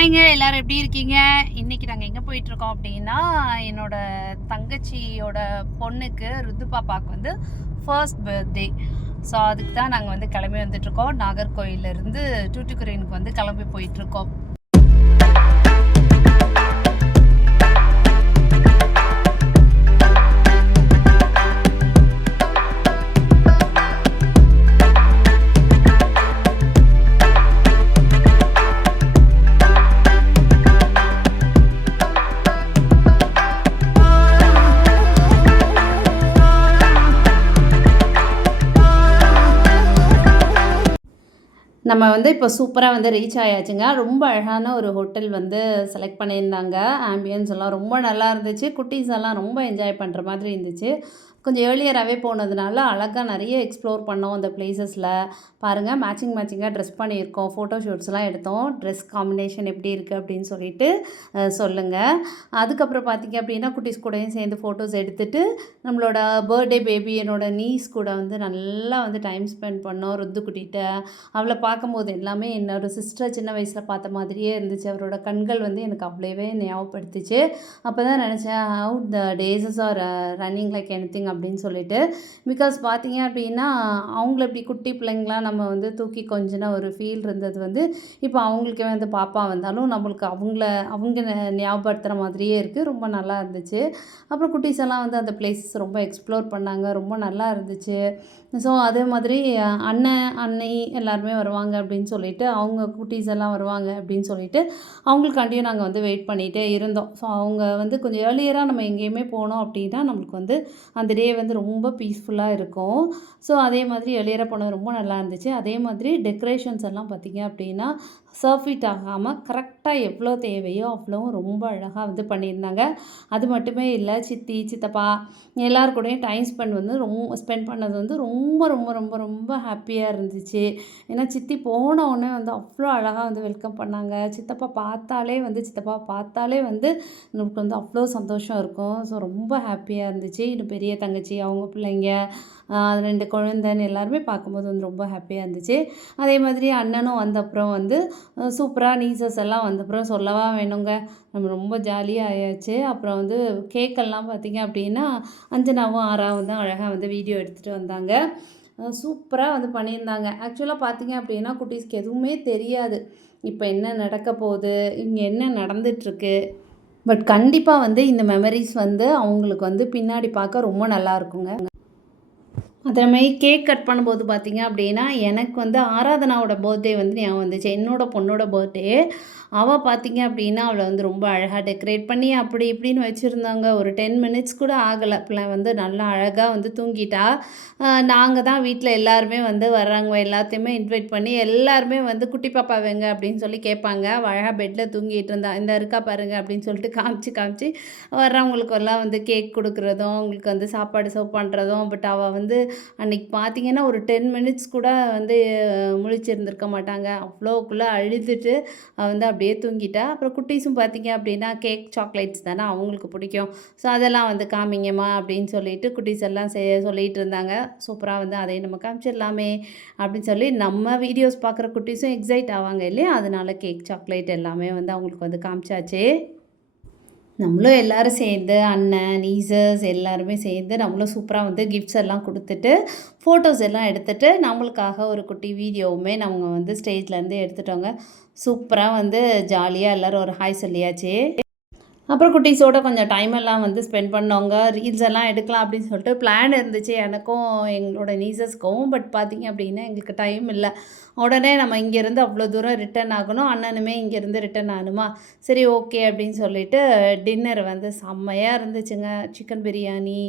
ஹாய்ங்க, எல்லாரும் எப்படி இருக்கீங்க? இன்னைக்கு நாங்கள் எங்கே போயிட்டுருக்கோம் அப்படின்னா, என்னோட தங்கச்சியோட பொண்ணுக்கு ருத்து பாப்பாவுக்கு வந்து ஃபர்ஸ்ட் பர்த்டே. ஸோ அதுக்கு தான் நாங்கள் வந்து கிளம்பி வந்துட்டுருக்கோம். நாகர்கோயிலேருந்து டூட்டுக்குரியனுக்கு வந்து கிளம்பி போயிட்டுருக்கோம். நம்ம வந்து இப்போ சூப்பராக வந்து ரீச் ஆயாச்சுங்க. ரொம்ப அழகான ஒரு ஹோட்டல் வந்து செலக்ட் பண்ணியிருந்தாங்க. ஆம்பியன்ஸ் எல்லாம் ரொம்ப நல்லா இருந்துச்சு. குட்டீஸ் எல்லாம் ரொம்ப என்ஜாய் பண்ணுற மாதிரி இருந்துச்சு. கொஞ்சம் ஏர்லியராகவே போனதுனால அழகாக நிறைய எக்ஸ்ப்ளோர் பண்ணோம் அந்த பிளேசஸில். பாருங்கள், மேட்சிங்காக ட்ரெஸ் பண்ணியிருக்கோம். ஃபோட்டோ ஷூட்ஸ்லாம் எடுத்தோம். ட்ரெஸ் காம்பினேஷன் எப்படி இருக்குது அப்படின்னு சொல்லிட்டு சொல்லுங்கள். அதுக்கப்புறம் பார்த்திங்க அப்படின்னா குட்டீஸ் கூடயும் சேர்ந்து ஃபோட்டோஸ் எடுத்துகிட்டு நம்மளோட பர்த்டே பேபி என்னோடய நீஸ் கூட வந்து நல்லா வந்து டைம் ஸ்பெண்ட் பண்ணோம். ருத்துக்குட்டிகிட்ட அவளை பார்க்கும்போது எல்லாமே என்னோடய சிஸ்டர் சின்ன வயசில் பார்த்த மாதிரியே இருந்துச்சு. அவரோட கண்கள் வந்து எனக்கு அவ்வளோவே ஞாபகப்படுத்துச்சு. அப்போ தான் நினச்சேன், how the டேஸஸ் are running like anything அப்படின்னு சொல்லிட்டு. பிகாஸ் பார்த்தீங்க அப்படின்னா அவங்கள இப்படி குட்டி பிள்ளைங்களாம் நம்ம வந்து தூக்கி கொஞ்சின ஒரு ஃபீல் இருந்தது வந்து இப்போ அவங்களுக்கே வந்து பாப்பா வந்தாலும் நம்மளுக்கு அவங்க ஞாபகப்படுத்துகிற மாதிரியே இருக்குது. ரொம்ப நல்லா இருந்துச்சு. அப்புறம் குட்டீஸ் எல்லாம் வந்து அந்த பிளேஸஸ் ரொம்ப எக்ஸ்ப்ளோர் பண்ணாங்க. ரொம்ப நல்லா இருந்துச்சு. ஸோ அதே மாதிரி அண்ணன் அண்ணி எல்லாருமே வருவாங்க அப்படின்னு சொல்லிட்டு, அவங்க குட்டீஸ் எல்லாம் வருவாங்க அப்படின்னு சொல்லிட்டு அவங்களுக்காண்டியும் நாங்கள் வந்து வெயிட் பண்ணிகிட்டே இருந்தோம். ஸோ அவங்க வந்து கொஞ்சம் ஏர்லியராக நம்ம எங்கேயுமே போனோம் அப்படின்னா நம்மளுக்கு வந்து அந்த டே வந்து ரொம்ப பீஸ்ஃபுல்லாக இருக்கும். ஸோ அதே மாதிரி ஏர்லியராக போனது ரொம்ப நல்லா இருந்துச்சு. அதே மாதிரி டெக்கரேஷன்ஸ் எல்லாம் பார்த்திங்க அப்படின்னா சர்ஃபிட் ஆகாமல் கரெக்டாக எவ்வளோ தேவையோ அவ்வளோவும் ரொம்ப அழகாக வந்து பண்ணியிருந்தாங்க. அது மட்டுமே இல்லை, சித்தி சித்தப்பா எல்லார் கூடயும் டைம் ஸ்பெண்ட் பண்ணது வந்து ரொம்ப ரொம்ப ரொம்ப ரொம்ப ஹாப்பியாக இருந்துச்சு. ஏன்னா சித்தி போன உடனே வந்து அவ்வளோ அழகாக வந்து வெல்கம் பண்ணாங்க. சித்தப்பா பார்த்தாலே வந்து நமக்கு வந்து அவ்வளோ சந்தோஷம் இருக்கும். ஸோ ரொம்ப ஹாப்பியாக இருந்துச்சு. இன்னும் பெரிய தங்கச்சி, அவங்க பிள்ளைங்க, 2 குழந்தைன்னு எல்லாருமே பார்க்கும்போது வந்து ரொம்ப ஹாப்பியாக இருந்துச்சு. அதே மாதிரி அண்ணனும் வந்தப்புறம் வந்து சூப்பராக நீசஸ் எல்லாம் வந்தப்புறம் சொல்லவா வேணுங்க, நம்ம ரொம்ப ஜாலியாக ஆயாச்சு. அப்புறம் வந்து கேக்கெல்லாம் பார்த்திங்க அப்படின்னா அஞ்சனாவும் ஆறாவும் தான் அழகாக வந்து வீடியோ எடுத்துகிட்டு வந்தாங்க. சூப்பராக வந்து பண்ணியிருந்தாங்க. ஆக்சுவலாக பார்த்திங்க அப்படின்னா குட்டீஸ்க்கு எதுவுமே தெரியாது இப்போ என்ன நடக்க போகுது, இங்கே என்ன நடந்துகிட்ருக்கு. பட் கண்டிப்பாக வந்து இந்த மெமரிஸ் வந்து அவங்களுக்கு வந்து பின்னாடி பார்க்க ரொம்ப நல்லா இருக்குங்க. அதே மாதிரி கேக் கட் பண்ணும்போது பார்த்திங்க அப்படின்னா எனக்கு வந்து ஆராதனாவோட பர்த்டே வந்து ஞாபகம் வந்துச்சு. என்னோட பொண்ணோட பர்த்டே. அவள் பார்த்திங்க அப்படின்னா அவளை வந்து ரொம்ப அழகாக டெக்கரேட் பண்ணி அப்படி இப்படின்னு வச்சுருந்தாங்க. ஒரு 10 மினிட்ஸ் கூட ஆகலை. பிள்ளை வந்து நல்லா அழகாக வந்து தூங்கிட்டா. நாங்கள் தான் வீட்டில் எல்லாருமே வந்து வர்றவங்க எல்லாத்தையுமே இன்வைட் பண்ணி எல்லாருமே வந்து குட்டி பாப்பா வேங்க அப்படின்னு சொல்லி கேட்பாங்க. அழகாக பெட்டில் தூங்கிட்டு இருந்தா, இந்த இருக்கா பாருங்க அப்படின்னு சொல்லிட்டு காமிச்சு வர்றவங்களுக்கு எல்லாம் வந்து கேக் கொடுக்குறதும் அவங்களுக்கு வந்து சாப்பாடு சர்வ் பண்ணுறதும். பட் அவள் வந்து அன்றைக்கி பார்த்திங்கன்னா ஒரு 10 மினிட்ஸ் கூட வந்து முழிச்சிருந்துருக்க மாட்டாங்க. அவ்வளோக்குள்ளே அழுதுட்டு வந்து அப்படியே தூங்கிட்டா. அப்புறம் குட்டீஸும் பார்த்திங்க அப்படின்னா கேக் சாக்லேட்ஸ் தானே அவங்களுக்கு பிடிக்கும். ஸோ அதெல்லாம் வந்து காமிங்கம்மா அப்படின்னு சொல்லிட்டு குட்டீஸ் எல்லாம் சொல்லிகிட்டு இருந்தாங்க. சூப்பராக வந்து அதையும் நம்ம காமிச்சிடலாமே அப்படின்னு சொல்லி நம்ம வீடியோஸ் பார்க்குற குட்டீஸும் எக்ஸைட் ஆவாங்க இல்லையா, அதனால கேக் சாக்லேட் எல்லாமே வந்து அவங்களுக்கு வந்து காமிச்சாச்சு. நம்மளும் எல்லோரும் சேர்ந்து அண்ணன் நீசஸ் எல்லாருமே சேர்ந்து நம்மளும் சூப்பராக வந்து கிஃப்ட்ஸ் எல்லாம் கொடுத்துட்டு ஃபோட்டோஸ் எல்லாம் எடுத்துகிட்டு நம்மளுக்காக ஒரு குட்டி வீடியோவுமே நம்ம வந்து ஸ்டேஜ்லேருந்து எடுத்துட்டோங்க. சூப்பராக வந்து ஜாலியாக எல்லோரும் ஒரு ஹாய் சொல்லியாச்சு. அப்புறம் குட்டீஸோட கொஞ்சம் டைம் எல்லாம் வந்து ஸ்பெண்ட் பண்ணவங்க, ரீல்ஸ் எல்லாம் எடுக்கலாம் அப்படின்னு சொல்லிட்டு பிளான் இருந்துச்சு எனக்கும் எங்களோட நீசஸ்க்கும். பட் பார்த்திங்க அப்படின்னா எங்களுக்கு டைம் இல்லை. உடனே நம்ம இங்கேருந்து அவ்வளோ தூரம் ரிட்டன் ஆகணும், அண்ணனுமே இங்கேருந்து ரிட்டன் ஆகணுமா, சரி ஓகே அப்படின்னு சொல்லிட்டு டின்னர் வந்து செம்மையாக இருந்துச்சுங்க. சிக்கன் பிரியாணி,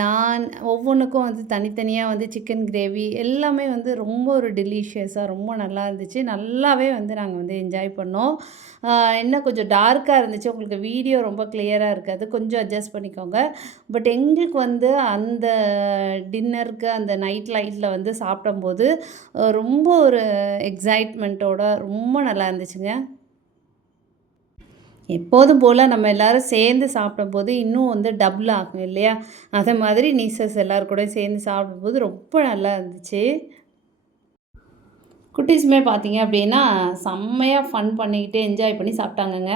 நான் ஒவ்வொன்றுக்கும் வந்து தனித்தனியாக வந்து சிக்கன் கிரேவி எல்லாமே வந்து ரொம்ப ஒரு டெலிஷியஸாக ரொம்ப நல்லா இருந்துச்சு. நல்லாவே வந்து நாங்கள் வந்து என்ஜாய் பண்ணோம். இன்னும் கொஞ்சம் டார்க்காக இருந்துச்சு, உங்களுக்கு வீடியோ ரொம்ப கிளியராக இருக்காது, கொஞ்சம் அட்ஜஸ்ட் பண்ணிக்கோங்க. பட் எங்களுக்கு வந்து அந்த டின்னருக்கு அந்த நைட் லைட்டில் வந்து சாப்பிடும்போது ரொம்ப ஒரு எக்ஸைட்மெண்ட்டோட ரொம்ப நல்லா இருந்துச்சுங்க. எப்போதும் போல் நம்ம எல்லோரும் சேர்ந்து சாப்பிடும்போது இன்னும் வந்து டபுள் ஆகும் இல்லையா, அதே மாதிரி நீசஸ் எல்லோரும் கூட சேர்ந்து சாப்பிடும்போது ரொம்ப நல்லா இருந்துச்சு. குட்டீஸுமே பார்த்தீங்க அப்படின்னா, செம்மையா ஃபன் பண்ணிக்கிட்டு என்ஜாய் பண்ணி சாப்பிட்டாங்கங்க.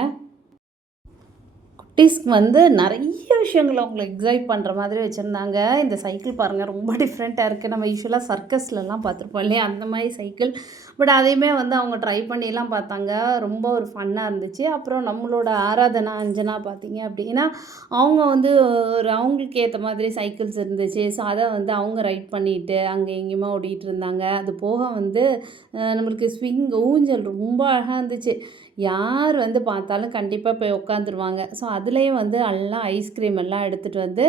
குட்டீஸ்க்கு வந்து நெறைய விஷயங்கள அவங்கள எக்ஸைட் பண்ணுற மாதிரி வச்சுருந்தாங்க. இந்த சைக்கிள் பாருங்க ரொம்ப டிஃப்ரெண்ட்டா இருக்குது. நம்ம யூசுவலா சர்க்கஸ்லலாம் பார்த்துருப்போம் இல்லையா? அந்த மாரி சைக்கிள். பட் அதையுமே வந்து அவங்க ட்ரை பண்ணிலாம் பார்த்தாங்க. ரொம்ப ஒரு ஃபன்னா இருந்துச்சு. அப்புறம் நம்மளோட ஆராதனா, அஞ்சனா பார்த்தீங்க அப்படின்னா, அவங்க வந்து ஒரு அவங்களுக்கு ஏத்த மாதிரி சைக்கிள்ஸ் இருந்துச்சு. ஸோ, அத வந்து அவங்க ரைட் பண்ணிட்டு, அங்க இங்கேயுமா ஓடிட்டு இருந்தாங்க. அது போக வந்து நம்மளுக்கு ஸ்விங் ஊஞ்சல் ரொம்ப அழகா இருந்துச்சு. யார் வந்து பார்த்தாலும் கண்டிப்பா போய் உட்காந்துருவாங்க. ஸோ, அதுலயும் வந்து எல்லாம் ஐஸ்கிரீம் எல்லாம் எடுத்துட்டு வந்து,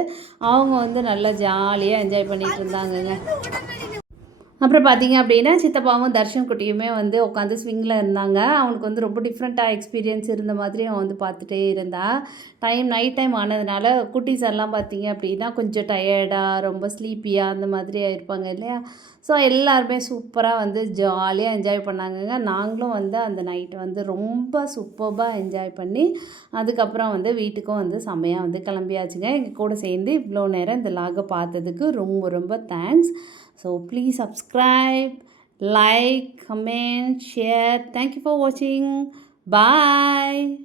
அவங்க வந்து நல்லா ஜாலியா என்ஜாய் பண்ணிட்டு இருந்தாங்கங்க. அப்புறம் பார்த்தீங்க அப்படின்னா, சித்தப்பாவும், தர்ஷன் குட்டியுமே வந்து உட்காந்து ஸ்விங்கில இருந்தாங்க. அவனுக்கு வந்து ரொம்ப டிஃப்ரெண்ட்டா எக்ஸ்பீரியன்ஸ் இருந்த மாதிரி அவன் வந்து பார்த்துட்டே இருந்தான். நைட் டைம் ஆனதுனால குட்டீஸ் எல்லாம் பார்த்தீங்க அப்படின்னா, கொஞ்சம் டயர்டா, ரொம்ப ஸ்லீப்பியா அந்த மாதிரி ஆயிருப்பாங்க இல்லையா? ஸோ எல்லாருமே சூப்பரா வந்து ஜாலியா என்ஜாய் பண்ணாங்கங்க. நாங்களும் வந்து அந்த நைட் வந்து ரொம்ப சூப்பர்பா என்ஜாய் பண்ணி, அதுக்கப்புறம் வந்து வீட்டுக்கும் வந்து செம்மையா வந்து கிளம்பியாச்சுங்க. எங்க கூட சேர்ந்து இவ்வளோ நேரம் இந்த லாக பார்த்ததுக்கு ரொம்ப ரொம்ப thanks. So please subscribe, like, comment, share. Thank you for watching. Bye.